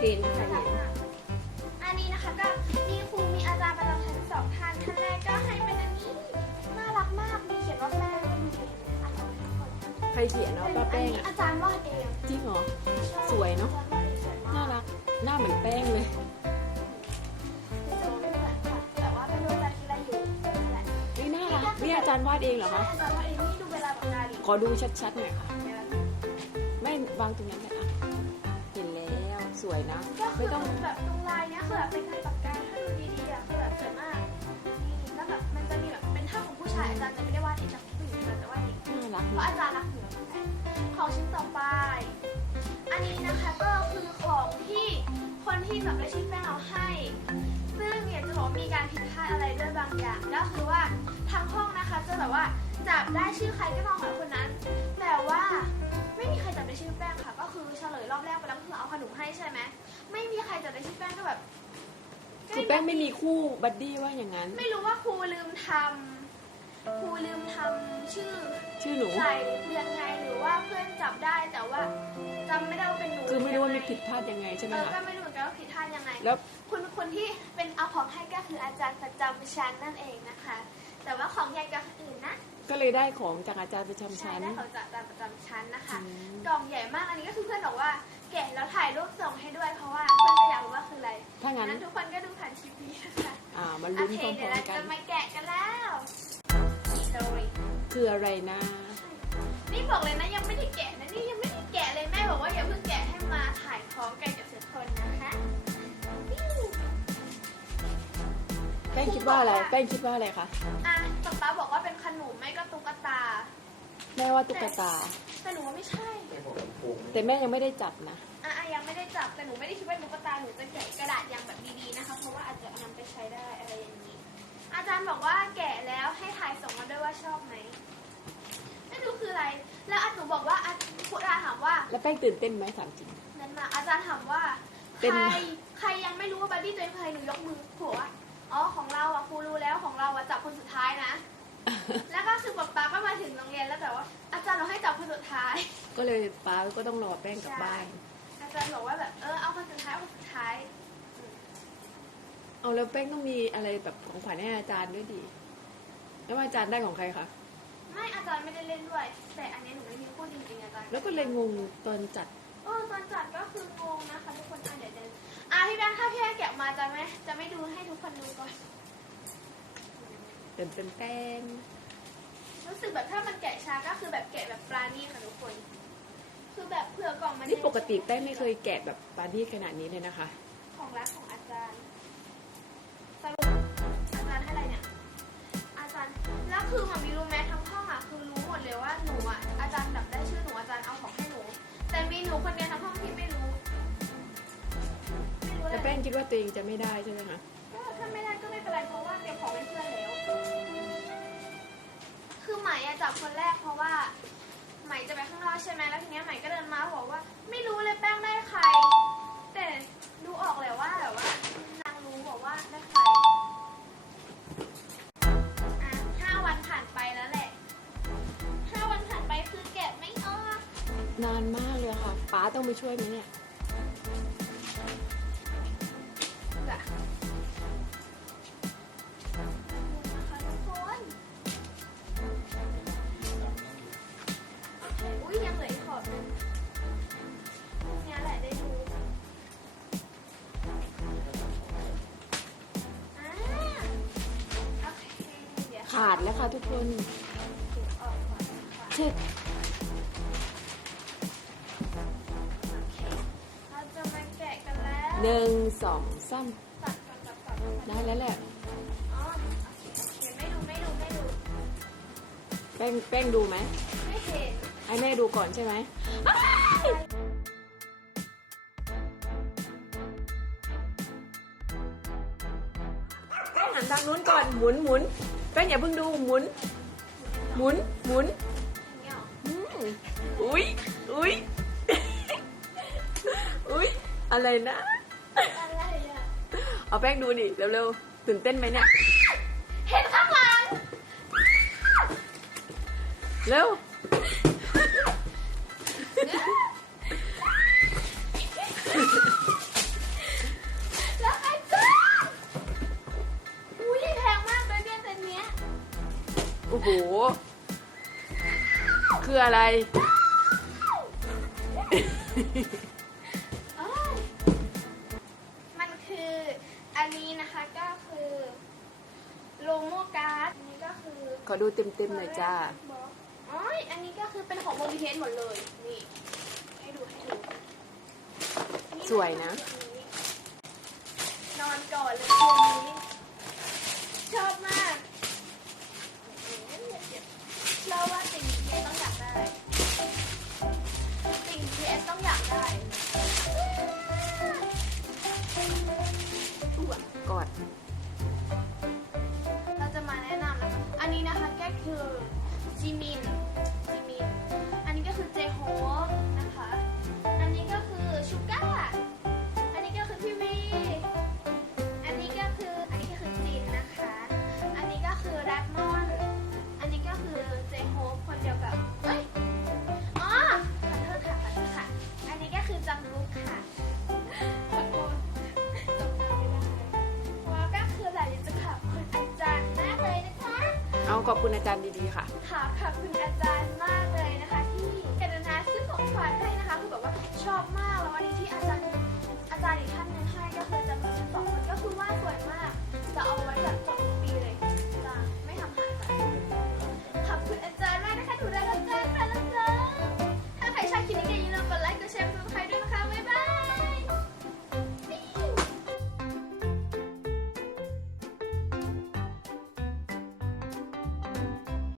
เห็นค่ะเห็นอันนี้นะคะก็มีครูมีอาจารย์ประจำชั้นสองท่านท่านแรกก็ให้เป็นอันนี้น่ารักมากมีเขียนว่าแป้งด้วยดูดิอ่านเอาให้ทุกคนใครเขียนเนาะป้าอันแป้งนี้อะอาจารย์วาดเองจริงเหรอ สวยเนอะอจรวาดเองสวยมน่ารักหน้าเหมือนแป้งเลยจริงๆไม่เหมือนค่ะแต่ว่าไม่รู้อาจารย์คิดอะไรอยู่นั่นแหละนี่น่ารักนี่อาจารย์วาดเองเหรอใช่คะอาจารย์วาดเองนี่ดูเวลาปากกาดิขอดูชัดๆหน่อยค่ะ ไม่วางตรงนั้นเลยอะเห็นแล้ วยนะ ก็คืไม่อต้องแบบตรงลายเนี้ยคือแบบเป็นลายปากกาถ้าดูดีๆอะคือแบบสวยมากนี่แล้วแบบมันจะมีแบบเป็นท่าของผู้ชายอาจารย์จะไม่ได้วาดเองแต่ผู้หญิงอาจารย์จะวาดเอง น่ารักเพราะอาจารย์รักหนูของชิ้นต่อไป อันนี้นะคะก็คือของที่คนที่แบบได้ชื่อแป้งเอาให้ ซึ่งอยากจะบอกว่ามีการผิดพลาดอะไรด้วยบางอย่าง ก็คือว่าทางห้องนะคะจะแบบว่าจับได้ชื่อใครก็ต้องหาคนนั้น แต่ว่าไม่มีใครจับได้ชื่อแป้งค่ะ คือเฉลยรอบแรกไปแล้วก็คือเอาขนมให้ใช่ไหมไม่มีใครจับได้ชื่อแป้งก็แบบคือแป้งไม่มีคู่บัดดี้ว่าอย่างนั้น ไม่รู้ว่าครูลืมทำครูลืมทำชื่อชื่อหนู ใส่ยังไงหรือว่าเพื่อนจับได้แต่ว่าจำไม่ได้ว่าเป็นหนูคือไม่รู้ว่ามียังงผิดพลาดยังไงใช่ไหมเออคะก็ไม่รู้เหมือนกันว่าผิดพลาดยังไง แล้วคุณคนที่เป็นเอาของให้ก็คืออาจารย์ประจำชั้นนั่นเองนะคะ แต่ว่าของใหญ่กับคนอื่นนะก็เลยได้ของจากอาจารย์ประจำใช่ชั้น ได้ของจากอาจารย์ประจำ กะแล้วถ่ายรูปส่งให้ด้วยเพราะว่าเพื่อนก็อยากรู้ว่าคืออะไรถ้างั้นนั้นทุกคนก็ดูผ่านคลิปนี้นะคะอ่ามาโอลุ้นเคพร้เดี๋ยวอเรามๆกัจะนมาแกะกันแล้วเลยคืออะไรนะ นี่บอกเลยนะยังไม่ได้แกะนะนี่ยังไม่ได้แกะเลยแม่บอกว่าอย่าเพิ่งแกะให้มาถ่ายพร้อมกันกับเสือคนนะคะปิ้วแป้งคิดว่าอะไร แป้งคิดว่าอะไรคะ อะป๊าป๊าบอกว่าเป็นขนมไม่ก็ตุ๊กตา แม่ว่าตุ๊กตา แต่หนูว่าไม่ใช่ แต่แม่ยังไม่ได้จับนะอะอะยังไม่ได้จับแต่หนูไม่ได้คิดว่าเป็นตุ๊กตาหนูจะแกะกระดาษยางแบบดีๆนะคะเพราะว่าอาจจะนำไปใช้ได้อะไรอย่างนี้ อาจารย์บอกว่าแกะแล้วให้ถ่ายส่งมาด้วยว่าชอบไหมไม่รู้คืออะไร แล้วอาจารย์หนูบอกว่าอาครูอาถามว่า แล้วแป้งตื่นเต้นไหมถามจริงนั้นมาอาจารย์ถามว่าเป็นใครใครยังไม่รู้ว่าบัดดี้ตัวเองเคยหนูยกมือผัวว่าอ๋อของเราอะครูรู้แล้วของเราอะจับคนสุดท้ายนะ แล้วก็คือป๊าป๊าก็ อาจารย์เราให้จับคนสุดท้าย ก็เลยป้าก็ต้องรอแป้งกลับบ้าน อาจารย์บอกว่าแบบเออเอาคนสุดท้ายเอาคนสุดท้าย เอาแล้วแป้งต้องมีอะไรแบบของขวัญให้อาจารย์ด้วยดิแล้วอาจารย์ได้ของใครคะ ไม่อาจารย์ไม่ได้เล่นด้วย แต่อันนี้หนูไม่มีพูดจริงๆอาจารย์ แล้วก็เลยงงตอนจัดเออตอนจัดก็คืองงนะคะทุกคนอะเดี๋ยวเดี๋ยวอะพี่แบงค์ถ้าพี่แบงค์แกะมาจะไม่จะไม่ดูให้ทุกคนดูก่อนเต็มเต็มแป้ง รู้สึกแบบถ้ามันแกะช้าก็คือแบบแกะแบบปราณีตค่ะทุกคน คือแบบเผื่อกล่องมันนี่ปกติแป้งไม่เคยแกะแบบปานี่ขนาดนี้เลยนะคะ ของรักของอาจารย์สรุปอาจารย์ให้อะไรเนี่ย อาจารย์ แล้วคือหมามีรู้ไหมทั้งห้องอะคือรู้หมดเลยว่าหนูอะอาจารย์แบบได้ชื่อหนูอาจารย์เอาของให้หนู แต่มีหนูคนเดียวทั้งห้องที่ไม่รู้ ไม่รู้เลแต่ยแป้งคิดว่าตัวเองจะไม่ได้ใช่ไหมคะ ก็ถ้าไม่ได้ก็ไม่เป็นไรเพราะว่า คนแรกเพราะว่าไหม่จะไปข้างนอกใช่ไหมแล้วทีเนี้ยไหม่ก็เดินมาบอกว่า ไม่รู้เลยแป้งได้ใคร แต่ดูออกเลยว่าแบบว่านางรู้บอกว่าได้ใครอะห้าวันผ่านไปแล้วแหละห้าวันผ่านไปคือแกะไม่ออก นานมากเลยค่ะ ป้าต้องไปช่วยไหมเนี่ย ขาดแล้วค่ะทุกคนเก็บออกก่อนนะคะเช็ดโอเคเราจะมาแกะกันแล้วหนึ่งสองสามตัดก่อนตัดก่อนตัดก่อนได้แล้วแหละอ๋อโอเคโอเคไม่ดูไม่ดูไม่ดูแป้งแป้งดูไหมไม่เห็นให้แม่ดูก่อนใช่ไหมหันทางนู้นก่อนหมุนหมุน แป้งอย่าเพิ่งดูหมุน หมุน หมุนอย่างเงี้ยเหรออืมอุ้ยอุ้ยอุ้ยอะไรนะ อะไรอะเอาแป้งดูดิเร็วๆตื่นเต้นไหมเนี่ย เห็นข้างหลัง เร็วแล้ว คืออะไรอ้าวมันคืออันนี้นะคะก็คือโลโมการ์ดอันนี้ก็คือขอดูเต็มๆหน่อยจ้าอ๋ออันนี้ก็คือเป็นของโมบิเทนหมดเลย นี่ ให้ดูให้ดูนี่สวยนะ นอนก่อนเลยคืนนี้ ชอบมาก เราว่าสิ่ง ขอบคุณอาจารย์ดีๆค่ะ ค่ะขอบคุณอาจารย์